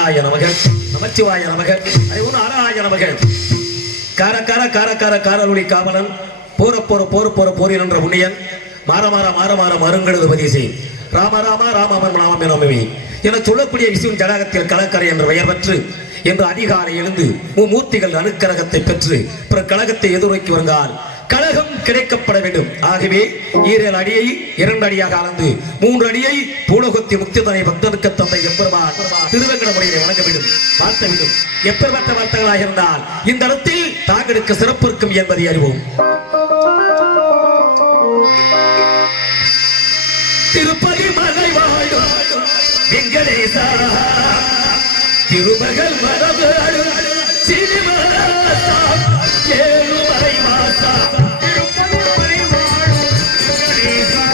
நாராயண நமக நமச்சிவாய நமக அறிவு நாராயண நமக கார கார கார கார காரலுடி காவலன் போற போற போற போற போரில் என்ற புண்ணியன் மாற மாற மாற மாற மருங்கெழுது பதிசை ராம ராம ராமன் ராமமே நாமமே என சொல்லக்கூடிய விஷயம் ஜடாகத்தில் கலக்கரை என்ற பெயர் பெற்று என்று அதிகாலை எழுந்து மூர்த்திகள் அணுக்கரகத்தை பெற்று பிற கழகத்தை எதிர்நோக்கி வருங்கால் கழகம் கிடைக்கப்பட வேண்டும். ஆகவே 7 அடியை 2 அடியாக அளந்து 3 அடியை பூலோகத்தை முக்திதனை பக்தனுக்கு தந்தை எம்பெருமான் திருவேங்கட முறையை வழங்க வேண்டும், வாழ்த்த வேண்டும். எப்பேற்பட்ட வார்த்தைகளாக இருந்தால் இந்த இடத்தில் தாங்களுக்கு சிறப்பு இருக்கும் என்பதை அறிவோம். திருப்பதி மலை வாழும் வெங்கடேசா திருமகள் மரபு சீனிவாசா ஏழுமலை வாசா திருப்பதி மலை வாழும் வெங்கடேசா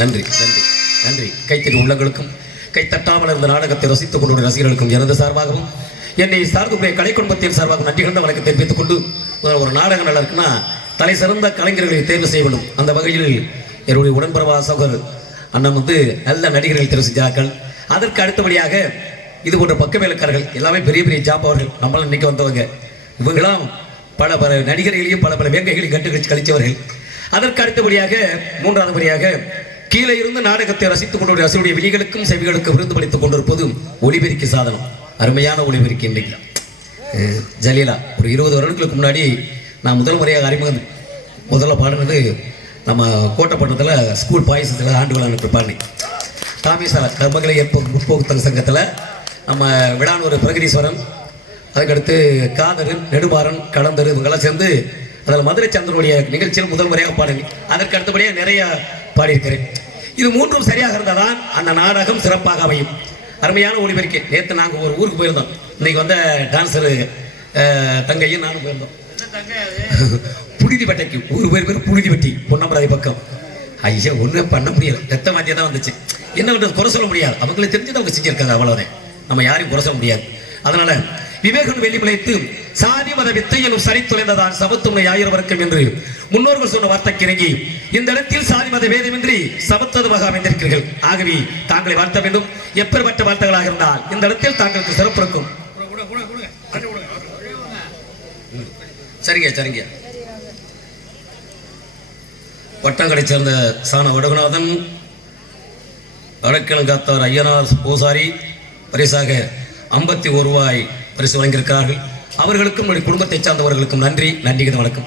நன்றி நன்றி நன்றி. கைத்தறி உள்ளங்களுக்கும் கைத்தட்டாமல் இருந்த நாடகத்தை ரசித்துக் கொண்டு ரசிகர்களுக்கும் எனது சார்பாகவும் என்னை சார்புடைய கலை குடும்பத்தின் சார்பாகவும் நன்றி கண்ட வழக்கத்தை தெரிவித்துக் கொண்டு ஒரு நாடகம் நல்லா இருக்குன்னா தலை சிறந்த கலைஞர்களை தேர்வு செய்ய வேண்டும். அந்த வகையில் என்னுடைய உடன்பிறவா சகோதரர் அண்ணன் நல்ல நடிகர்களை தேர்வு செஞ்சார்கள். அதற்கு அடுத்தபடியாக இது போன்ற பக்க வேலைக்காரர்கள் எல்லாமே பெரிய பெரிய ஜாப் அவர்கள் நம்மளால் இன்னைக்கு வந்தவங்க. இவங்களாம் பல பல நடிகர்களையும் பல பல வேங்கைகளையும் கண்டு கழித்தவர்கள். அதற்கு அடுத்தபடியாக 3வது படியாக கீழே இருந்து நாடகத்தை ரசித்துக் கொண்டு ரசிகருடைய விழிகளுக்கும் செவிகளுக்கும் விருந்து பளித்துக் கொண்டிருப்பது ஒளிபெருக்கி சாதனம். அருமையான ஒளிபெருக்கி. இன்றைக்கு ஜலீலா ஒரு 20 வருடங்களுக்கு முன்னாடி நான் முதல் முறையாக அறிமுகம் முதல்ல பாடினது நம்ம கோட்டைப்பட்டத்தில் ஸ்கூல் பாயசத்தில் ஆண்டு விழா பாடி தாமிசால கர்மங்களை முற்போக்குத்தங்க சங்கத்தில் நம்ம விடானூர் பிரகதீஸ்வரன், அதுக்கடுத்து காதரன், நெடுமாறன், கடந்தரு இவங்கெல்லாம் சேர்ந்து அதில் மதுரை சந்திரனுடைய நிகழ்ச்சியில் முதல் முறையாக பாடினேன். அதற்கு அடுத்தபடியாக நிறைய பாடியிருக்கிறேன். இது 3ம் சரியாக இருந்தால்தான் அந்த நாடகம் சிறப்பாக அமையும். அருமையான ஒளிபெருக்கி. நேற்று நாங்கள் ஒரு ஊருக்கு போயிருந்தோம். இன்னைக்கு வந்த டான்ஸரு தங்கையும் நானும் போயிருந்தோம் புழுதிப்பட்டைக்கு. ஊர் பேர் புழுதிப்பட்டி, பொன்னமராதி பக்கம். ஐயா ஒன்றுமே பண்ண முடியல, ரத்த வாந்தியாக தான் வந்துச்சு. என்ன பண்ணுறது, குறை சொல்ல முடியாது. அவங்களுக்கு தெரிஞ்சது அவங்க செஞ்சிருக்காங்க, அவ்வளோதான். நம்ம யாரையும் குறை சொல்ல முடியாது. அதனால விவேகன் வெள்ளி பிழைத்து சாதி மத வித்தை எனும் சரி தொலைந்ததான் சபத்துணை 1000 வர்க்கம் என்று முன்னோர்கள் சொன்ன வார்த்தைக்கு இறங்கி இந்த இடத்தில் சாதி மத வேதமின்றி சபத்ததுமாக அமைந்திருக்கிறீர்கள். ஆகவே தாங்களை வாழ்த்த வேண்டும். எப்பேற்பட்ட வார்த்தைகளாக இருந்தால் இந்த இடத்தில் தாங்களுக்கு சிறப்பு இருக்கும். சரிங்க சரிங்க. வட்டங்களை சேர்ந்த சாண வடகுநாதன், வடக்கிழங்காத்தார் ஐயனார் பூசாரி பரிசாக 51 ரூபாய் பரிசு வழங்கியிருக்கிறார்கள். அவர்களுக்கும் நம்முடைய குடும்பத்தை சார்ந்தவர்களுக்கும் நன்றி. நன்றி வணக்கம்.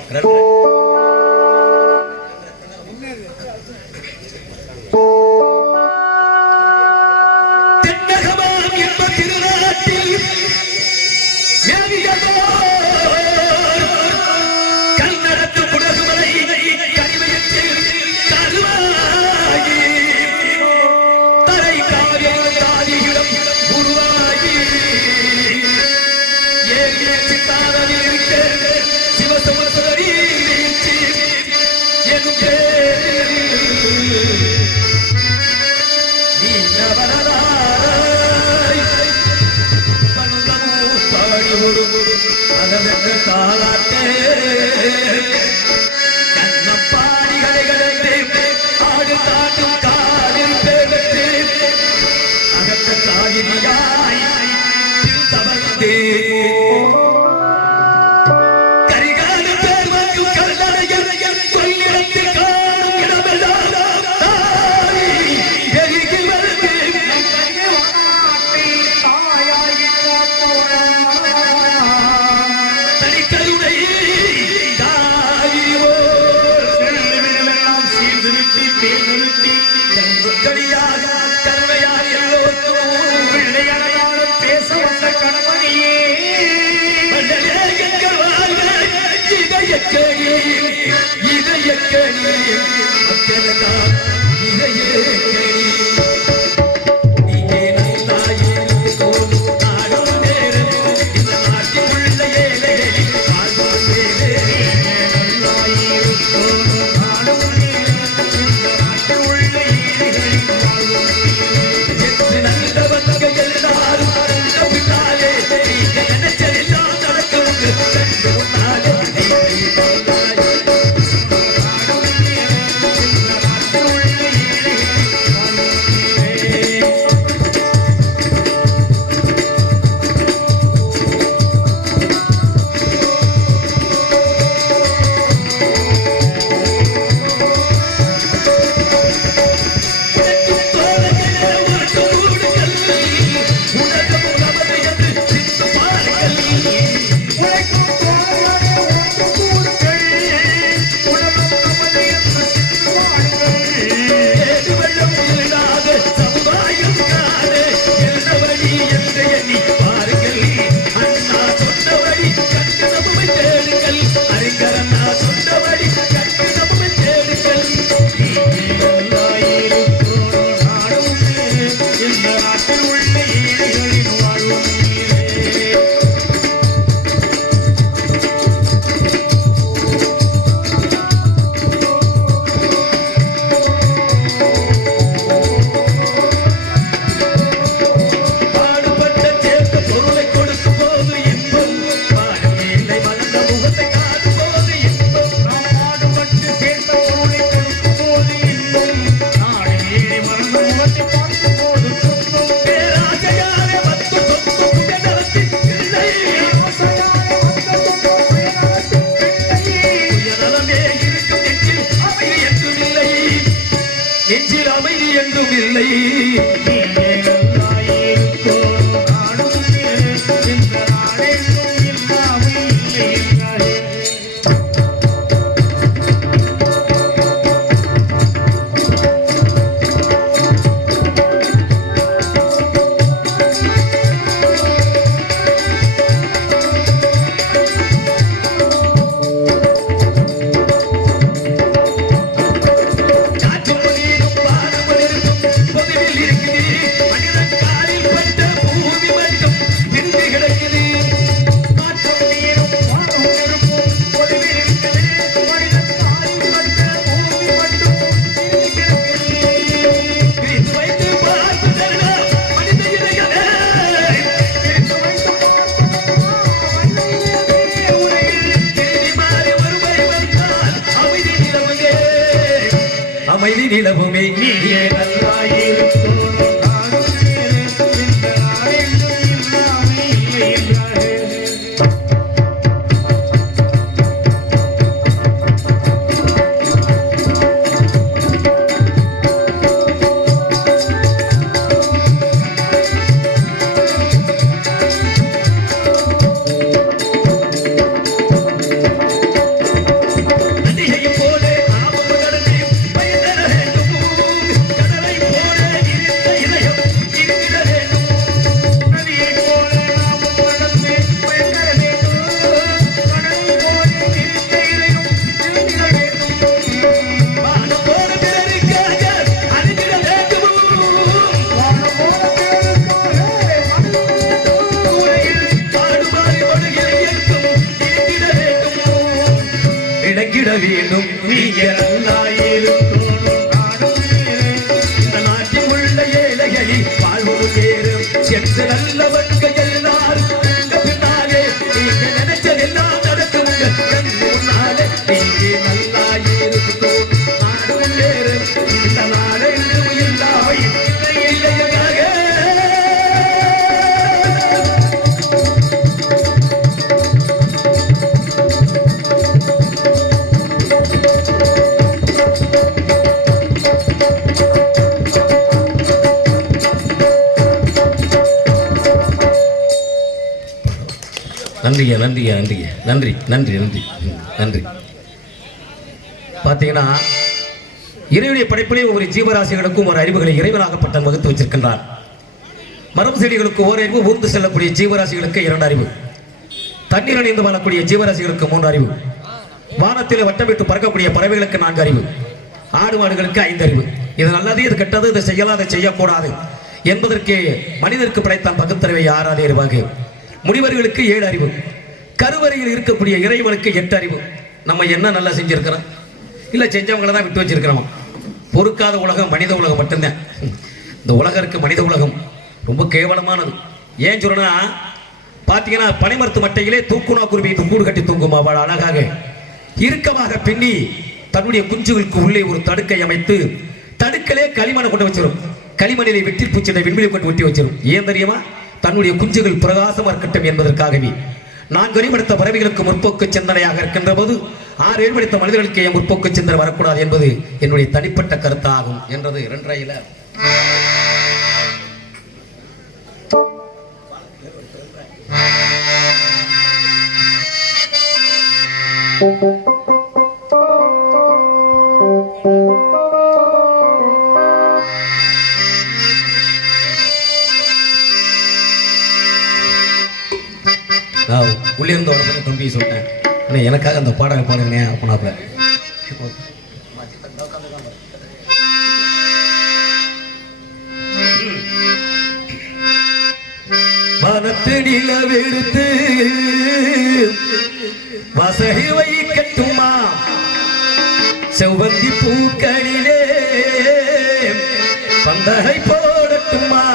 தென்னகமாம் என்ப திருநாட்டில் மனதென்று தாளாட்டே கண்ணப்பாடிகளை கடந்து ஆடு தாண்டும் காலில் பேரத்து அகத்த காகிரியாய் தவழ்ந்தே அமைதி நிலவுமே நீயே நல்லாயிருக்கும் நதியைப் போலே ஆபத்து கடலையும் பயந்தன வேண்டும் கடலை நன்றிங்க நன்றிங்க நன்றிங்க நன்றி நன்றி நன்றி நன்றி. பார்த்தீங்கன்னா இறைவனுடைய படைப்பிலே ஒவ்வொரு ஜீவராசிகளுக்கும் ஒரு அறிவுகளை இறைவனாகப்பட்ட வகுத்து வச்சிருக்கின்றார். மரம் செடிகளுக்கு ஓரறிவு, ஊர்ந்து செல்லக்கூடிய ஜீவராசிகளுக்கு 2 அறிவு, தண்ணீர் அணிந்து வாழக்கூடிய ஜீவராசிகளுக்கு 3 அறிவு, வானத்தில் வட்டமிட்டு பறக்கக்கூடிய பறவைகளுக்கு 4 அறிவு, ஆடு மாடுகளுக்கு 5 அறிவு. இது நல்லது, இது கெட்டது, இது செய்யலாம், இதை செய்யக்கூடாது என்பதற்கு மனிதருக்கு படைத்தான் பகுத்தறிவை 6 அறிவாக. முனிவர்களுக்கு 7 அறிவு, கருவறையில் இருக்கக்கூடிய இறைவனுக்கு 8 அறிவு. நம்ம என்ன நல்லா செஞ்சிருக்கிறோம், இல்லை செஞ்சவங்களை தான் விட்டு வச்சிருக்கிறோம். பொறுக்காத உலகம் மனித உலகம் மட்டும்தான். இந்த உலகம் இருக்கு, மனித உலகம் ரொம்ப கேவலமானது. ஏன் சொல்றேன்னா, பார்த்தீங்கன்னா பனிமரத்து மட்டையிலே தூக்குனா குருவி கூடு கட்டி தூங்கும். அவள் அழகாக இறுக்கமாக பின்னி தன்னுடைய குஞ்சுகளுக்கு உள்ளே ஒரு தடுக்கை அமைத்து, தடுக்கலே களிமண்ணை கொண்டு வச்சிடும். களிமண்ணிலே வெட்டி பூச்சினை விண்வெளி கொண்டு வெட்டி வச்சிடும். ஏன் தெரியுமா? தன்னுடைய குஞ்சுகள் பிரகாசமாக இருக்கட்டும் என்பதற்காகவே. 4 அறிவெடுத்த பறவைகளுக்கு முற்போக்கு சிந்தனையாக இருக்கின்ற போது 6 அறிவெடுத்த மனிதர்களுக்கு ஏன் முற்போக்கு சிந்தனை வரக்கூடாது என்பது என்னுடைய தனிப்பட்ட கருத்தாகும் என்றது 2 நான் உள்ளே இருந்து உடனே தம்பி சொல்லிட்டேன், ஆனால் எனக்காக அந்த பாடலை பாடுங்க அப்படின்னாப்புல. மனத்து நிலவெடுத்து வசகி வைக்கட்டுமா, செவ்வந்தி பூக்களிலே பந்தகை போடட்டுமா,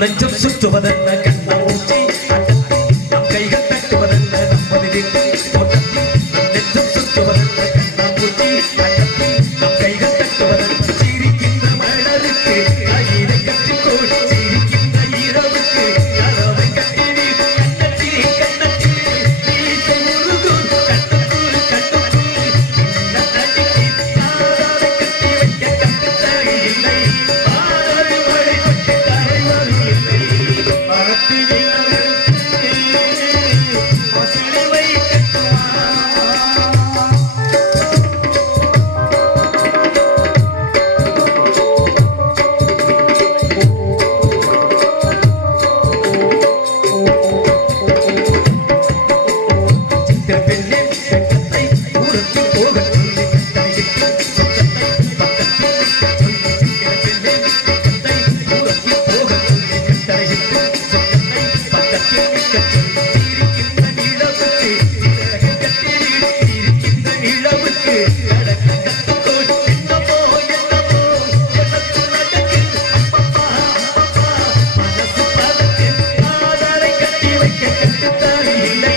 நெஞ்சம் சுற்றுவதென்ன கண்ணாமூச்சி, நம் கைகள் தட்டுவதென்ன நம்மது வீட்டு தோட்டத்தில். நம் நெஞ்சம் சுற்றுவதென்ன கண்ணாமூச்சி, நம் கைகள் தட்டுவதென்ன சிரிக்கின்ற மலருக்கு கயிறை கட்டி கோடி, சிரிக்கின்ற இரவுக்கு கலவை கட்டி கண்ணத்தில் கண்ணத்தில் வீட்டை முருகும் கட்டுக்குள் கட்டுக்குள் நடிக்கு காதாரை கட்டி வைக்க கட்டுத்தறி இல்லை.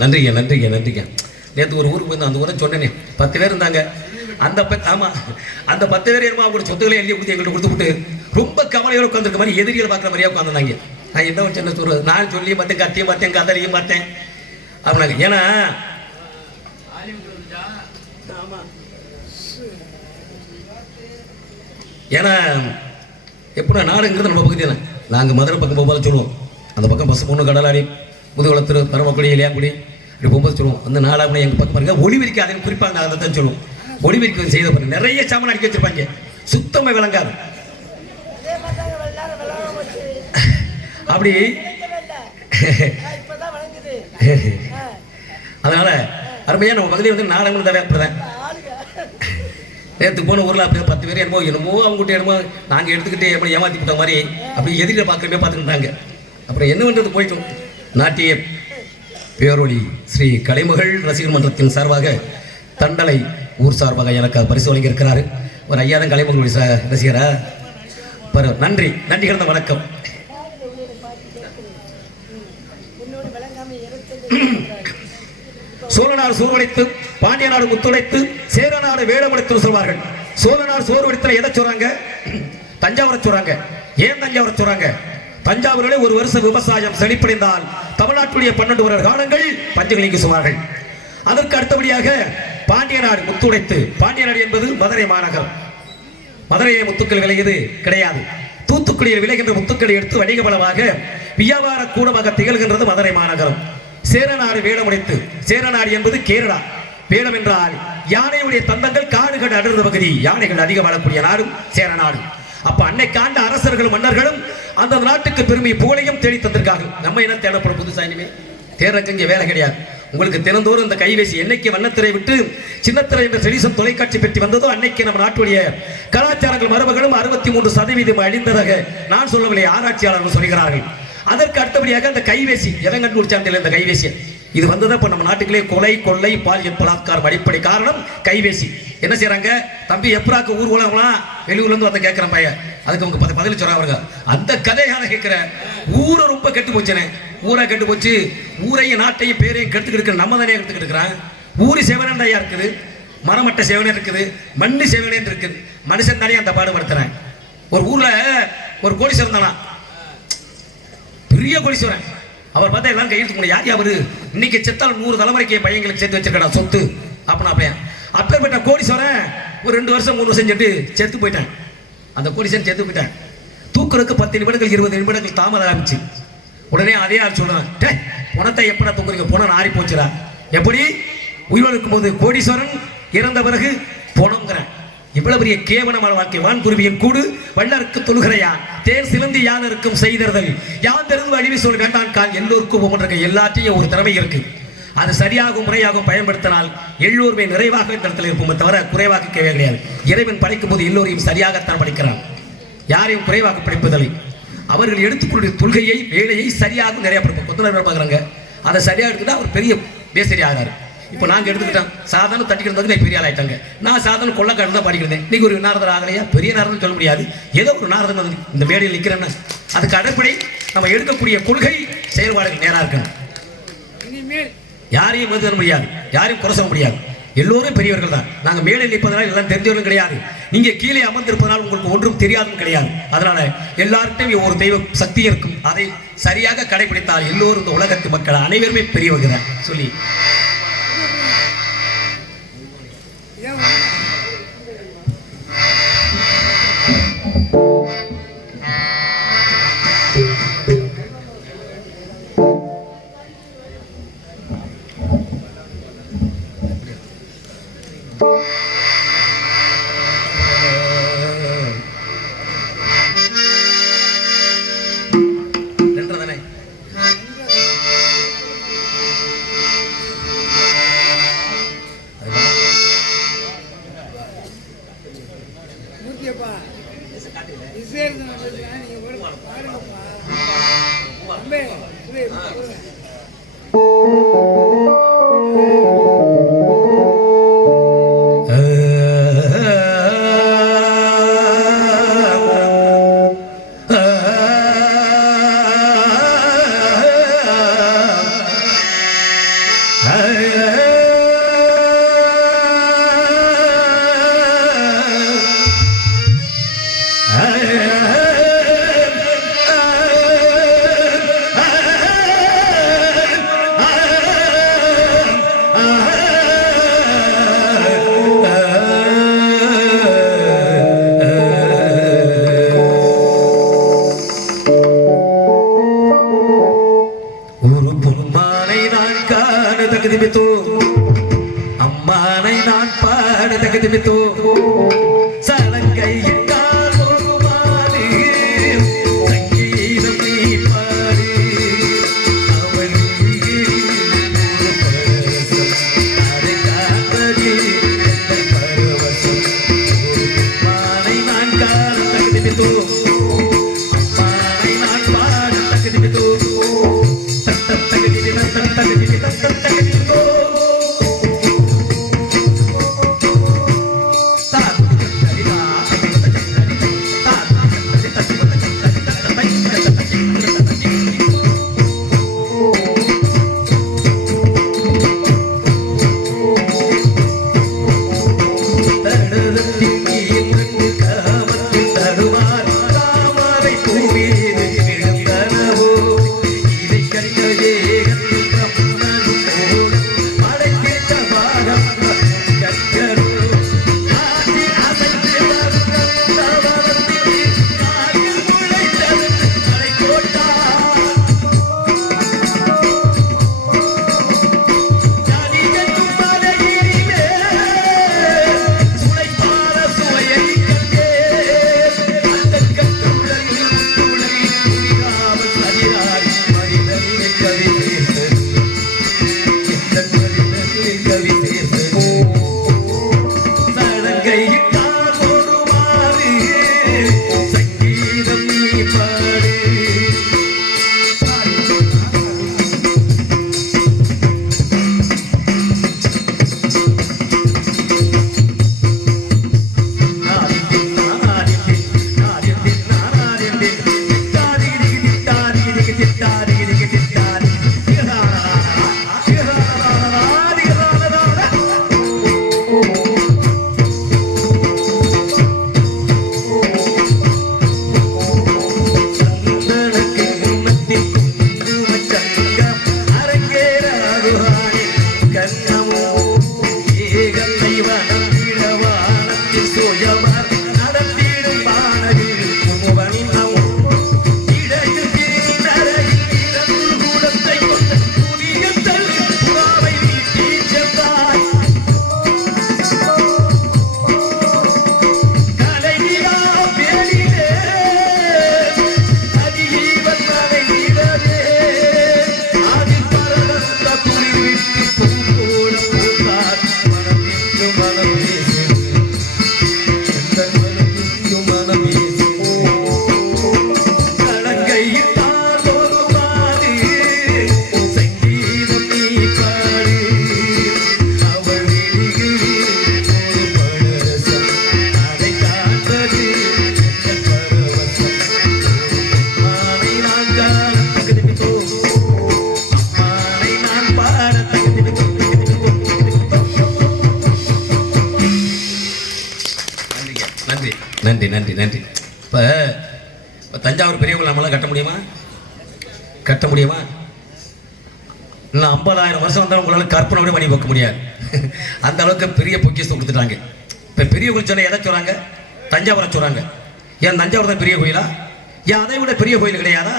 நன்றிங்க நன்றிங்க நன்றிங்க. நேற்று ஒரு ஊருக்கு போய் அந்த ஊரை சொன்னேனே, 10 பேர் இருந்தாங்க. அந்த அந்த 10 பேர் என்னமோ அவங்க சொத்துக்களை எழுதி கொடுத்து எங்கள்கிட்ட கொடுத்துட்டு ரொம்ப கவலையோட உட்காந்துருக்க மாதிரி எதிரிகளை பார்க்குற மாதிரியா உட்காந்துருந்தாங்க. நான் என்ன வச்சு என்ன சொல்றது, நான் சொல்லியும் பார்த்தேன், கத்தியும் பார்த்தேன், கதறியும் பார்த்தேன் அப்படின்னாங்க. ஏன்னா ஏன்னா எப்படின்னா நாடுங்கிறது நம்ம பக்கத்தில் நாங்கள் மதுரை பக்கம் போகும்போது சொல்லுவோம், அந்த பக்கம் பஸ் பொண்ணு கடலாடி முதுகுளத்தூர் பரமக்குடி இளையாங்குடி இப்படி போகும்போது சொல்லுவோம், அந்த நாடாக எங்கள் பக்கம் பாருங்க ஒளிவிரிக்க அதை குறிப்பாக நான் அதை தான் சொல்லுவோம். ஒளிவிரிக்க செய்த பாருங்க நிறைய சாமான் அடிக்க வச்சிருப்பாங்க, சுத்தமாக விளங்காது. அப்படி அதனால அருமையாக நம்ம பகுதியில் வந்து நாடகம் தவிர அப்படிதான். நேற்று போன ஊரில் அப்படியே 10 பேர் என்னமோ அவங்ககிட்ட என்னமோ நாங்கள் எடுத்துக்கிட்டு எப்படி ஏமாற்றி போட்ட மாதிரி அப்படி எதிரில் பார்க்கறமே பார்த்துக்கிட்டாங்க. அப்புறம் என்ன பண்ணுறது போயிட்டோம். நாட்டிய பேரொளி ஸ்ரீ கலைமகள் ரசிகர் மன்றத்தின் சார்பாக தண்டலை ஊர் சார்பாக எனக்கு பரிசு வழங்கியிருக்கிறாரு. ஒரு ஐயா தான் கலைமகளுடைய ரசிகரா. நன்றி, நன்றி கிடந்த வணக்கம். சோழநாடு சோர்வடைத்து, பாண்டிய நாடு முத்துடைத்து, சேர நாடு வேடமடைத்து சொல்வார்கள். சோழநாடு சோர்வடைத்துல எதை சொல்றாங்க? தஞ்சாவூரை சொல்றாங்க. ஏன் தஞ்சாவூரை சொல்றாங்க? தஞ்சாவூரிலே ஒரு வருஷம் விவசாயம் செழிப்படைந்தால் தமிழ்நாட்டுடைய 12 வருட காலங்கள் பஞ்சங்களுக்கு சொல்வார்கள். அதற்கு அடுத்தபடியாக பாண்டிய நாடு முத்துடைத்து, பாண்டிய நாடு என்பது மதுரை மாநகரம். மதுரையை முத்துக்கள் விளையது கிடையாது. தூத்துக்குடியில் விளைகின்ற முத்துக்களை எடுத்து வணிக பலமாக வியாபார கூடமாக திகழ்கின்றது மதுரை மாநகரம். சேரநாடு வேடமுடைத்து, சேரநாடு என்பது கேரளா. வேடம் என்றால் யானையுடைய தந்தங்கள் காடுகள் அடர்ந்த பகுதி, யானைகள் அதிகம் வாழக்கூடிய நாடும் சேரநாடு. அப்ப அன்னைக்கு ஆண்ட அரசர்களும் மன்னர்களும் அந்த நாட்டுக்கு பெருமை புகழையும் தேடி தந்திருக்காங்க. நம்ம என்ன தேடப்படும் புதுசா இனிமே தேர்றக்கு இங்கே வேலை கிடையாது. உங்களுக்கு தினந்தோறும் இந்த கைவேசி என்னைக்கு வண்ணத்திரை விட்டு சின்னத்திரை என்ற டெலிவிஷன் தொலைக்காட்சி பெற்றி வந்ததோ அன்னைக்கு நம்ம நாட்டுடைய கலாச்சாரங்கள் மரபுகளும் 63% அழிந்ததாக நான் சொல்லவில்லை, ஆராய்ச்சியாளர்கள் சொல்கிறார்கள். அதற்கு அடுத்தபடியாக அந்த கைவேசி எவன் கண்டுபிடிச்சாண்டில் இந்த கைவேசி இது வந்ததான் இப்போ நம்ம நாட்டுக்குள்ளே கொலை கொள்ளை பாலியல் பலாத்காரம் அடிப்படை காரணம் கைவேசி. என்ன செய்யறாங்க? தம்பி எப்ராக்கு ஊர் உலகம்லாம் வெளியூர்லேருந்து வந்து கேட்குறேன் பையன், அதுக்கு அவங்க பதில் சொல்றாங்க. அந்த கதையான கேட்குற ஊரை ரொம்ப கெட்டு போச்சுனே, ஊரை கெட்டு போச்சு, ஊரையும் நாட்டையும் பேரையும் கெடுத்துக்கிட்டு இருக்கிற நம்ம தானே எடுத்துக்கிட்டு இருக்கிறான். ஊரி சேவனன் ஐயா இருக்குது, மரமட்ட சேவனே இருக்குது, மண்ணு சேவனே இருக்குது, மனுஷன் தானே அந்த பாடுபடுத்துறேன். ஒரு ஊர்ல ஒரு கோடீஸ்வரன் தானா, பெரிய கோடீஸ்வரன். அவர் பார்த்தா எல்லாம் கையெழுத்து யார் அவரு, இன்னைக்கு செத்தால் 100 தலைமுறைக்கு பையங்களுக்கு சேர்த்து வச்சிருக்கா சொத்து அப்படின்னா பையன். அப்பேற்பட்ட கோடீஸ்வரன் ஒரு 2 வருஷம் 3 வருஷம் சொல்லிட்டு செத்து போயிட்டேன். அந்த கோடீஸ்வரன் செத்து போயிட்டேன். தூக்குறதுக்கு 10 நிமிடங்கள் 20 நிமிடங்கள் தாமதம் ஆரம்பிச்சு. உடனே அதே ஆள் சொல்றான், பணத்தை எப்படா தூக்குறீங்க, பணம் ஆறி போச்சுடா. எப்படி உயிரோடு இருக்கும்போது கோடீஸ்வரன், இறந்த பிறகு பணம்ங்கிறேன். இவ்வளவு பெரிய கேவலமான வாழ்க்கை. வான்குருவியின் கூடு வள்ளருக்கு தொழுகிறையான், தேர் சிலந்தி யானருக்கும் செய்தர்கள், யான் தெரிந்து அழிவு சொல் வேண்டான் கால், எல்லோருக்கும் ஒவ்வொன்றுக்கு எல்லாத்தையும் ஒரு திறமை இருக்கு. அது சரியாகவும் முறையாகவும் பயன்படுத்தினால் எல்லோருமே நிறைவாக இந்த இடத்துல இருப்போமே தவிர குறைவாக கேட்கவே கிடையாது. இறைவன் படைக்கும் போது எல்லோரையும் சரியாகத்தான் படைக்கிறான், யாரையும் குறைவாக படைப்பதில்லை. அவர்கள் எடுத்துக்கொள்ள தொல்கையை வேலையை சரியாக நிறைய படிப்போம். கொத்தனார் பார்க்குறாங்க, அதை சரியாக எடுத்துக்கிட்டா அவர் பெரிய பேசரி ஆகிறார். இப்போ நாங்கள் எடுத்துக்கிட்டோம், சாதாரண தட்டிக்கிறது பெரிய ஆள் ஆயிட்டாங்க. நான் சாதாரண கொள்ளக்காரன் தான் படிக்கிறேன். இன்னைக்கு ஒரு நாரதர் ஆகலையா, பெரிய நாரதன் சொல்ல முடியாது, ஏதோ ஒரு நாரதன் இந்த மேடையில் நிற்கிறேன்னா அதுக்கு அடிப்படை நம்ம எடுக்கக்கூடிய கொள்கை செயல்பாடுகள் நேராக இருக்கணும். யாரையும் எதிர முடியாது, யாரையும் குறை சொல்ல முடியாது, எல்லோரும் பெரியவர்கள் தான். நாங்கள் மேலே நிற்பதனால் எல்லாம் தெரிஞ்சவர்களும் கிடையாது, நீங்க கீழே அமர்ந்திருப்பதனால் உங்களுக்கு ஒன்றும் தெரியாதும் கிடையாது. அதனால எல்லார்ட்டையும் ஒரு தெய்வ சக்தி இருக்கும், அதை சரியாக கடைபிடித்தால் எல்லோரும் இந்த உலகத்து மக்கள் அனைவருமே பெரியவர்கள் தான் சொல்லி நன்றி நன்றி நன்றி. இப்போ தஞ்சாவூர் பெரிய கோயில் நம்மளாம் கட்ட முடியுமா? கட்ட முடியுமா? இன்னும் 50,000 வருஷம் வந்தால் உங்களால் கற்பனை கூட பண்ணி வைக்க முடியாது. அந்த அளவுக்கு பெரிய பொக்கிஷத்தை கொடுத்துட்டாங்க. இப்போ பெரிய கோயில் சொன்ன எதை சொல்கிறாங்க? தஞ்சாவூரை சொல்கிறாங்க. ஏன் தஞ்சாவூர் தான் பெரிய கோயிலா? ஏன் அதை விட பெரிய கோயில் கிடையாதா?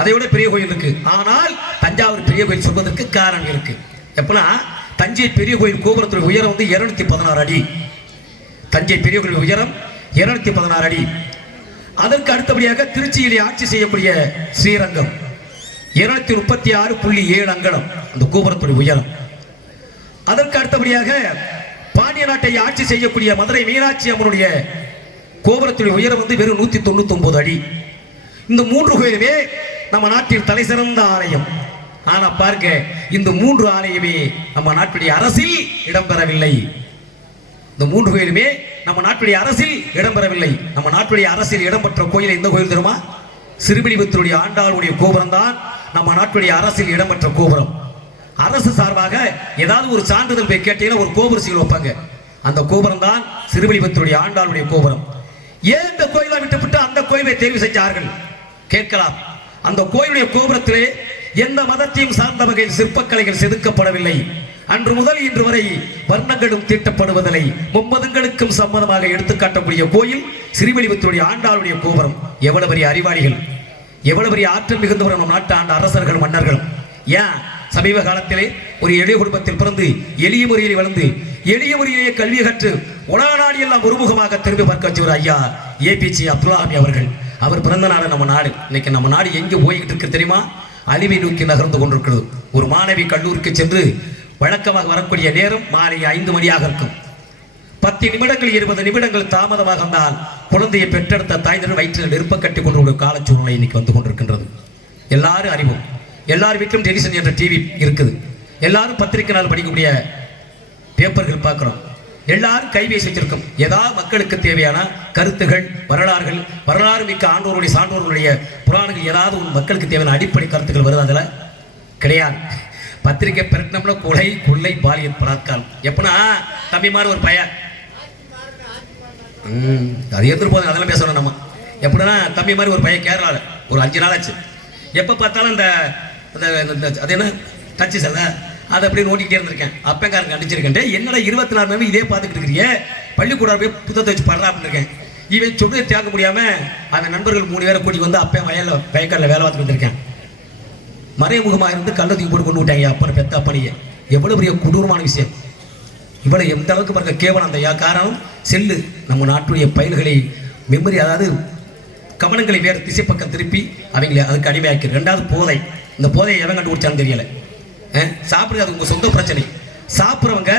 அதை விட பெரிய கோயில் இருக்கு. ஆனால் தஞ்சாவூர் பெரிய கோயில் சொல்வதற்கு காரணம் இருக்கு. எப்படின்னா தஞ்சை பெரிய கோயில் கோபுரத்துடைய உயரம் வந்து 216 அடி. தஞ்சை பெரிய கோயில் உயரம் 216 அடி. அதற்கு அடுத்தபடியாக திருச்சியிலே ஆட்சி செய்யக்கூடிய ஸ்ரீரங்கம் 236.7 அங்கலம் அந்த கோபுரத்துடைய உயரம். அதற்கு அடுத்தபடியாக பாண்டிய நாட்டை ஆட்சி செய்யக்கூடிய மதுரை மீனாட்சி அம்மனுடைய கோபுரத்துடைய உயரம் வந்து வெறும் 199 அடி. இந்த 3 கோயிலுமே நம்ம நாட்டில் தலை சிறந்த ஆலயம். ஆனா பாருங்க, இந்த 3 ஆலயமே நம்ம நாட்டுடைய அரசில் இடம்பெறவில்லை. இந்த 3 கோயிலுமே நம்ம நாட்டுடைய அரசில் இடம்பெறவில்லை. நம்ம நாட்டுடைய அரசில் இடம்பெற்ற கோயில் எந்த கோயில் தெரியுமா? சிறுவில்லிபுத்தூருடைய ஆண்டாளுடைய கோபுரம் தான் நம்ம நாட்டுடைய அரசில் இடம்பெற்ற கோபுரம். அரசு சார்பாக ஏதாவது ஒரு சான்றிதழ் போய் கேட்டீங்கன்னா ஒரு கோபுர சீல் வைப்பாங்க. அந்த கோபுரம் தான் சிறுவில்லிபுத்தூருடைய ஆண்டாளுடைய கோபுரம். ஏன் இந்த கோயிலை விட்டுவிட்டு அந்த கோயிலை தேர்வு செஞ்சார்கள் கேட்கலாம். அந்த கோயிலுடைய கோபுரத்திலே எந்த மதத்தையும் சார்ந்த வகையில் சிற்பக்கலைகள் செதுக்கப்படவில்லை. அன்று முதல் இன்று வரை வர்ணங்களும் தீட்டப்படுவதில்லை. மும்மதங்களுக்கும் சம்மதமாக எடுத்துக்காட்டக்கூடிய கோயில் சிறுவில்லிபுத்தூருடைய ஆண்டாளுடைய கோபுரம். எவ்வளவு பெரிய அறிவாளிகள், எவ்வளவு பெரிய ஆற்றல் மிகுந்தவர் நம் நாட்டு ஆண்ட அரசர்கள் மன்னர்கள். ஏன் சமீப காலத்திலே ஒரு எளிய குடும்பத்தில் பிறந்து எளிய முறையில் வளர்ந்து எளிய முறையிலேயே கல்வியை கற்று உலக நாடு எல்லாம் ஒருமுகமாக திரும்பி பார்க்க வச்சவர் ஐயா APJ அப்துல் கலாம் அவர்கள். அவர் பிறந்த நாடு நம்ம நாடு. இன்னைக்கு நம்ம நாடு எங்கே போய்கிட்டு இருக்கு தெரியுமா? அழிவை நோக்கி நகர்ந்து கொண்டிருக்கிறது. ஒரு மாணவி கல்லூரிக்கு சென்று வழக்கமாக வரக்கூடிய நேரம் மாலை 5 மணியாக இருக்கும். 10 நிமிடங்கள் 20 நிமிடங்கள் தாமதமாக வந்தால் குழந்தையை பெற்றெடுத்த தாய்ந்தர் வயிற்றில் நெருப்ப கட்டி கொண்டு ஒரு கால சூழ்நிலை இன்னைக்கு வந்து கொண்டிருக்கின்றது. எல்லாரும் அறிவோம். எல்லார் வீட்டிலும் டெலிவிஷன் என்ற டிவி இருக்குது. எல்லாரும் பத்திரிகை நாள் படிக்கக்கூடிய பேப்பர்கள் பார்க்கிறோம். எல்லாரும் கைபேசி வச்சிருக்கும். ஏதாவது மக்களுக்கு தேவையான கருத்துகள், வரலாறு மிக்க ஆண்டோருடைய சான்றோர்களுடைய புராணங்கள் ஏதாவது மக்களுக்கு தேவையான அடிப்படை கருத்துக்கள் வருது. அதில் கிடையாது. பத்திரிகை பெருக்கணும்ல கொலை, கொள்ளை, பாலியல் பலாத்காரம். எப்படின்னா தம்பி மாதிரி ஒரு பையன் அது எடுத்துட்டு போதும், அதெல்லாம் பேசணும் நம்ம. எப்படின்னா தம்பி மாதிரி ஒரு பையன் கேரளாவில் ஒரு 5 நாள் ஆச்சு. எப்போ பார்த்தாலும் இந்த அது என்ன டச்சு சார் அதை அப்படியே நோட்டிக்கிட்டே இருந்திருக்கேன். அப்பங்காரங்க அடிச்சிருக்கேன். என்னடா 24 மணி இதே பார்த்துக்கிட்டு இருக்கிறீங்க, பள்ளிக்கூடம் போய் புத்தகத்தை வச்சு படுறா அப்படின்னு இருக்கேன். இவன் சொல்றதை தேக்க முடியாம அந்த நண்பர்கள் 3 பேரை கூட்டி வந்து அப்பன் வயக்காரில் வேலை பார்த்துட்டு வந்திருக்கேன். மறைமுகமாக இருந்து கள்ளத்துக்கு போட்டு கொண்டு விட்டாங்க அப்பனை பெத்த அப்பனையே. எவ்வளவு பெரிய கொடூரமான விஷயம். இவ்வளவு எந்த அளவுக்கு பாருங்க கேவலம். அந்த காரணம் செல்லு நம்ம நாட்டுடைய பயில்களை மெமரி, அதாவது கவனங்களை வேறு திசை பக்கம் திருப்பி அவங்களை அதுக்கு அடிமையாக்கி. 2வது போதை. இந்த போதையை எவன் கண்டுபிடிச்சான்னு தெரியல. சாப்பிடுறது அது உங்க சொந்த பிரச்சனை. சாப்பிட்றவங்க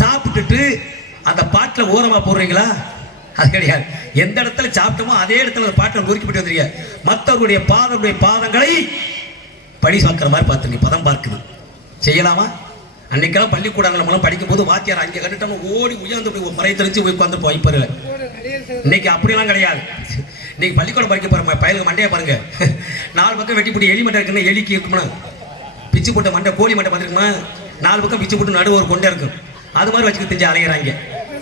சாப்பிட்டுட்டு அந்த பாட்டில் ஓரமா போடுறீங்களா? அது கிடையாது. எந்த இடத்துல சாப்பிட்டோமோ அதே இடத்துல ஒரு பாட்டில் நொறுக்கிவிட்டு வந்துருங்க. மற்றவருடைய பாதங்களை பழி பார்க்குற மாதிரி பார்த்துங்க. பதம் பார்க்குது. செய்யலாமா? அன்னைக்கெல்லாம் பள்ளிக்கூடங்கள் நம்மளாம் படிக்கும் போது வாத்தியார் அங்கே கண்டுட்டாங்க ஓடி உயர்ந்து போய் மறை தெரிஞ்சு போய் உட்காந்து வைப்பாரு. இன்னைக்கு அப்படியெல்லாம் கிடையாது. இன்னைக்கு பள்ளிக்கூடம் படிக்க பாருங்க, பயலுக்கு மண்டையை பாருங்க. 4 பக்கம் வெட்டி போட்டு எலி மண்டை இருக்குன்னா எலிக்கு இருக்குமா? பிச்சு போட்ட மண்டை, கோழி மண்டை பார்த்துருக்குமா? 4 பக்கம் பிச்சு போட்டு நடுவு ஒரு கொண்டை இருக்கும். அது மாதிரி வச்சுக்க தெரிஞ்சு அலைகிறாங்க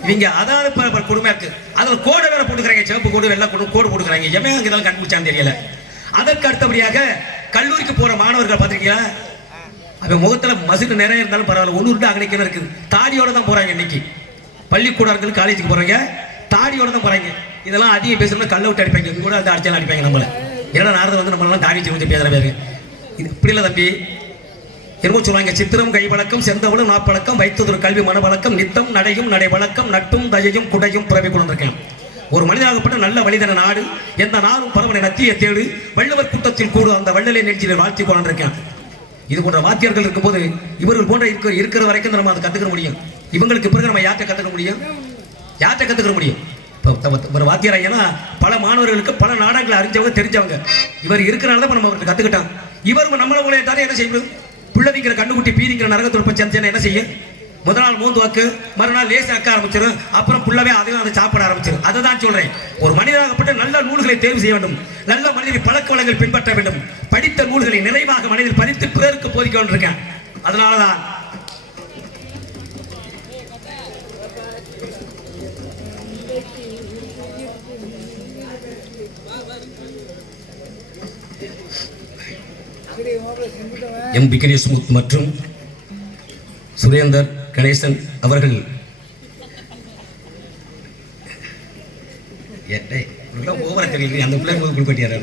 இவங்க. அதாவது கொடுமை இருக்கு. அதில் கோடை வேற போட்டுக்கிறாங்க. சிவப்பு கோடு, வெள்ளை கோடு போட்டுக்கிறாங்க. எவன் அங்கே இதெல்லாம் கண்டுபிடிச்சான்னு தெரியல. அதற்கு அடுத்தபடியாக கல்லூரிக்கு போற மாணவர்கள் பார்த்துருக்கீங்களா? அவன் முகத்துல மசுக்கு நிறைய இருந்தாலும் பரவாயில்ல, ஒன்று அங்கே இருக்குது. தாடியோட தான் போறாங்க. இன்னைக்கு பள்ளிக்கூடங்கள் காலேஜுக்கு போறாங்க, தாடியோட தான் போறாங்க. இதெல்லாம் அதிகம் பேசணும்னா கல்ல விட்டு அடிப்பாங்க. இது கூட அடிச்சாலும் அடிப்பாங்க நம்மள. ஏன்னா நாரத வந்து நம்மளாம் தாடி வச்சு பேசுற பேரு. இது இப்படி இல்லை தம்பி. என்னமோ சொல்லுவாங்க, சித்திரம் கை வழக்கம், செந்தவளும் நாப்பழக்கம், வைத்ததொரு கல்வி மனவழக்கம், நித்தம் நடையும் நடை வழக்கம், நட்டும் தயையும் குடையும் பிறவி கொண்டிருக்கேன். ஒரு மனிதனாகப்பட்ட நல்ல வழிதன நாடு எந்த நாளும் பரவனை நத்திய தேடு வள்ளுவர் கூட்டத்தில் கூடு அந்த வள்ளலை நெஞ்சில் வாழ்த்தி கொண்டிருக்கேன். இது போன்ற வாத்தியர்கள் இருக்கும்போது இவர்கள் போன்ற இருக்கிற வரைக்கும் நம்ம அதை கத்துக்க முடியும். இவங்களுக்கு பிறகு நம்ம யார்கிட்ட கத்துக்க முடியும்? யார்கிட்ட கத்துக்க முடியும்? ஒரு வாத்தியார் ஐயனா பல மாணவர்களுக்கு பல நாடகங்களை அறிஞ்சவங்க, தெரிஞ்சவங்க. இவர் இருக்கிறனால தான் நம்ம அவர்கிட்ட கத்துக்கிட்டோம். இவர் நம்மளை உங்களை தானே என்ன செய்யணும்? பிள்ளைங்கிற கண்ணுக்குட்டி பீதிங்கிற நரகத்தொடர்பை சேர்ந்து என்ன செய்யும்? முதல் நாள் மூந்து வாக்கு, மறுநாள் லேச அக்க ஆரம்பிச்சிடும். அப்புறம் புள்ளவே அதையும் அதை சாப்பிட ஆரம்பிச்சிடும். அதை தான் சொல்றேன். ஒரு மனிதனாகப்பட்ட நல்ல நூல்களை தேர்வு செய்ய வேண்டும். நல்ல மனிதனின் பழக்க வழக்கங்கள் பின்பற்ற வேண்டும். படித்த நூல்களை நிறைவாக மனிதர் பதித்து பிறருக்கு போதிக்க கொண்டிருக்கேன். அதனாலதான் எம் விக்னேஷ்முத் மற்றும் சுரேந்தர் கணேசன் அவர்கள் ஓவரா தெரியல அந்த பிள்ளை குளிப்பட்டியாரு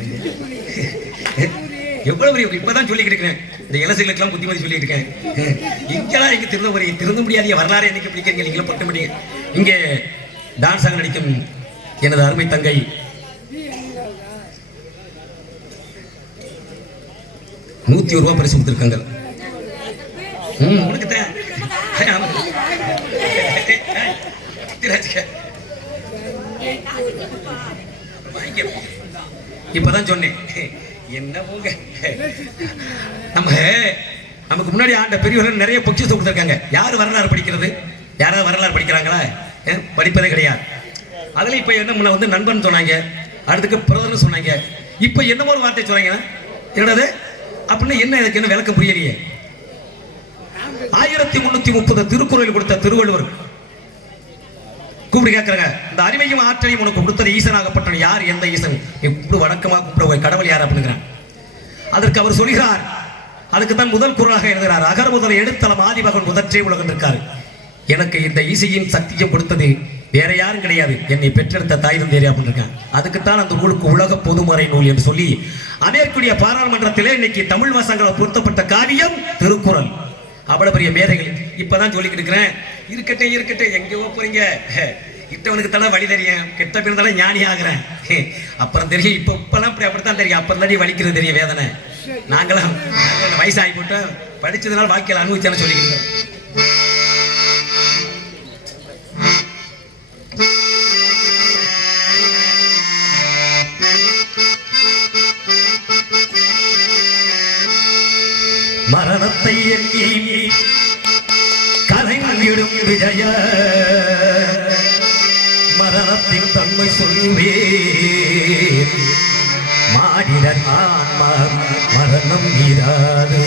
எவ்வளவு பெரிய இப்பதான் சொல்லிக்கிட்டு இருக்கேன் இந்த இலசுகளுக்கெல்லாம் புத்திமதி சொல்லிட்டு இருக்கேன் இங்கெல்லாம் எங்க திருந்த முடியாத வரலாறு என்னைக்கு பிடிக்கிறீங்க நீங்களும் பட்ட முடியும் இங்கே டான்ஸ் ஆக நடிக்கும் எனது அருமை தங்கை ₹100 பரிசு கொடுத்திருக்காங்க இப்பதான் சொன்னேன் என்ன போங்க நமக்கு முன்னாடி ஆண்ட பெரியவர்கள் நிறைய பொக்கிஷத்தை கொடுத்திருக்காங்க. யாரு வரலாறு படிக்கிறது? யாராவது வரலாறு படிக்கிறாங்களா? படிப்பதே கிடையாது. அதுல இப்ப என்ன முன்ன வந்து நண்பன் சொன்னாங்க, அடுத்துக்கு பிரதர்னு சொன்னாங்க, இப்ப என்னமோ ஒரு வார்த்தை சொன்னாங்க. என்னது அப்படின்னு என்ன இதுக்கு என்ன விளக்கம் புரியலையே. 1330 திருக்குறள் கொடுத்த திருவள்ளுவர் கூப்பிட்டு கேட்கிறாங்க, இந்த அறிவையும் ஆற்றலையும் உனக்கு கொடுத்தது ஈசனாகப்பட்டவன் யார்? எந்த ஈசன்? இப்படி வணக்கமாக கூப்பிட கடவுள் யார் அப்படிங்கிறான். அதற்கு அவர் சொல்கிறார், அதுக்கு தான் முதல் குறளாக எழுதுகிறார், அகர முதல எழுத்தலம் ஆதிபகன் முதற்றே உலகம் இருக்காரு. எனக்கு இந்த ஈசையின் சக்தியும் கொடுத்தது வேற யாரும் கிடையாது, என்னை பெற்றெடுத்த தாய் தந்தையரே அப்படின்னு இருக்கான். அதுக்குத்தான் அந்த நூலுக்கு உலக பொதுமறை நூல் என்று சொல்லி அமெரிக்குடைய பாராளுமன்றத்திலே இன்னைக்கு தமிழ் வசங்களை பொருத்தப்பட்ட காவியம் திருக்குறள். அவ்வளவு பெரிய மேதைகள். இப்பதான் சொல்லிக்கிட்டு இருக்கிறேன், இருக்கட்டும் எங்கேயோ போறீங்க, இட்டவனுக்கு தானே வழி தெரியும், கெட்ட பேர் தானே ஞானி ஆகிறேன். அப்புறம் தெரியும், இப்பெல்லாம் அப்படித்தான் தெரியும், அப்புறம் தாண்டி வலிக்கிறது தெரியும் வேதனை. நாங்களாம் வயசாகி போட்டு படிச்சதுனால வாக்கியல் அனுபவிச்சானு சொல்லிக்கிட்டு மரணத்தை எண்ணி கலைஞிடும் விஜய மரணத்தின் தன்மை சொல்லுவே மாடிடன் ஆன்மா மரணம் நீராது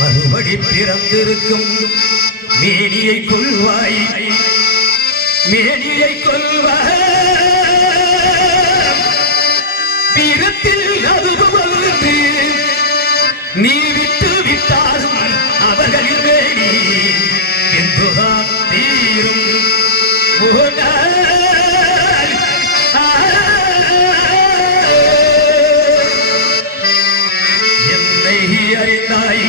மறுபடி பிறந்திருக்கும் மேனியை கொள்வாய் வீரத்தில் அதுபவந்து நீ விட்டு விட்டாலும் அவர்களின் வேடி என்றுதான் தீரும். என்னை அறிந்தாய்,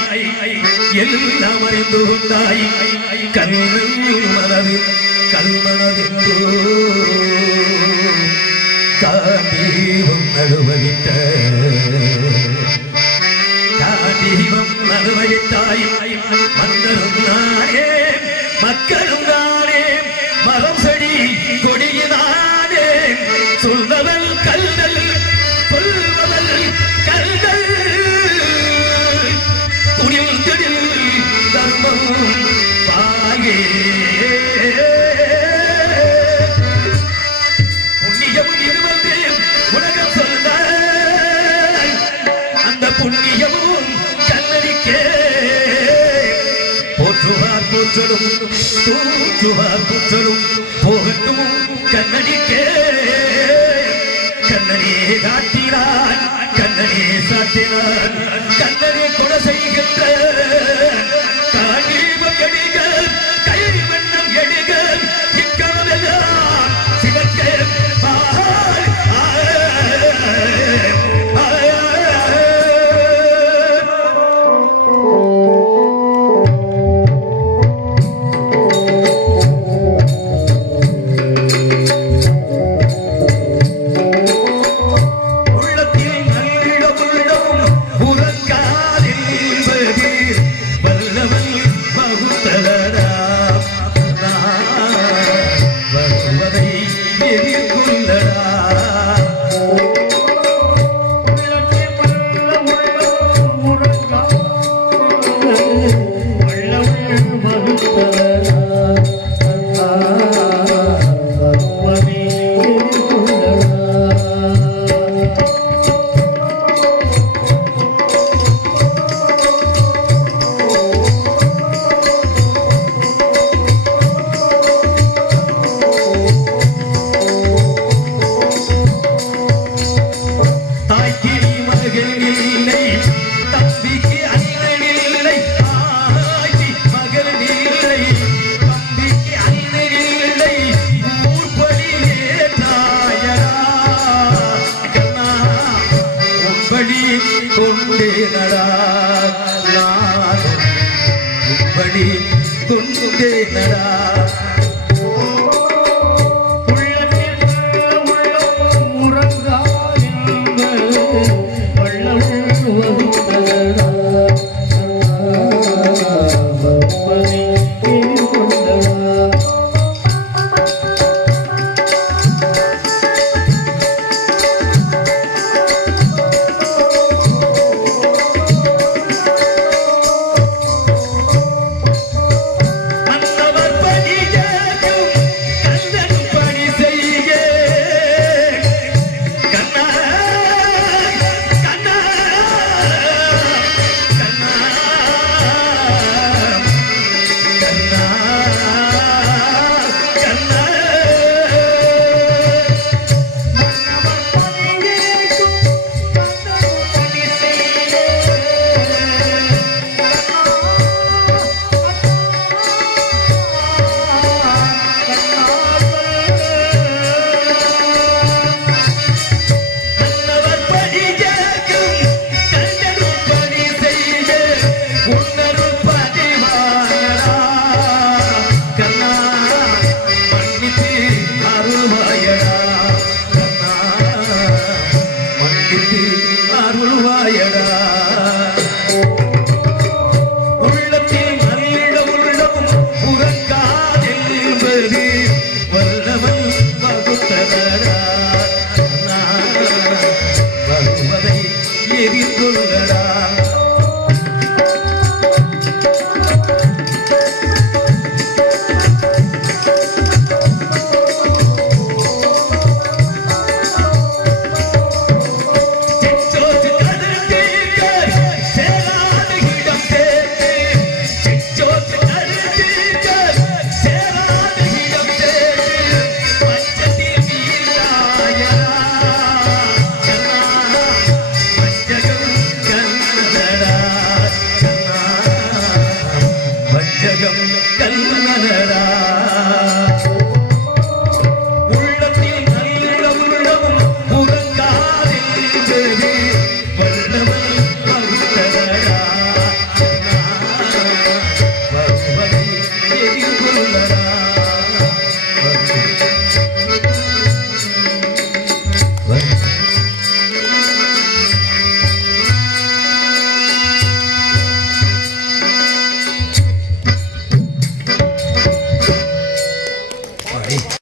எல்லாம் அறிந்து கொண்டாய், கல்மனதென்றோ காண்டீவம் நடுவவிட்ட தீபம் அனுபவித்தாய். மன்னரும் நானே மக்களும் நானே மரம் செடி கொடியினானே சொல்வதல் கல்தல் குடில் திடில் தர்மம் பாயே புண்ணியம் இருவது உலகம் சொல்ல அந்த புண்ணியம் தூற்றுவார் போகட்டும் கண்ணடிக்கே. கண்ணனே காட்டினான், கண்ணனே சாட்டினான், கண்ணனே கொலை செய்கின்ற காண்டீபம் எடுக கை வண்ணம் எடுக இக்கவலெல்லாம் சிவக்க வருவதை எதிர்கொள்ளடா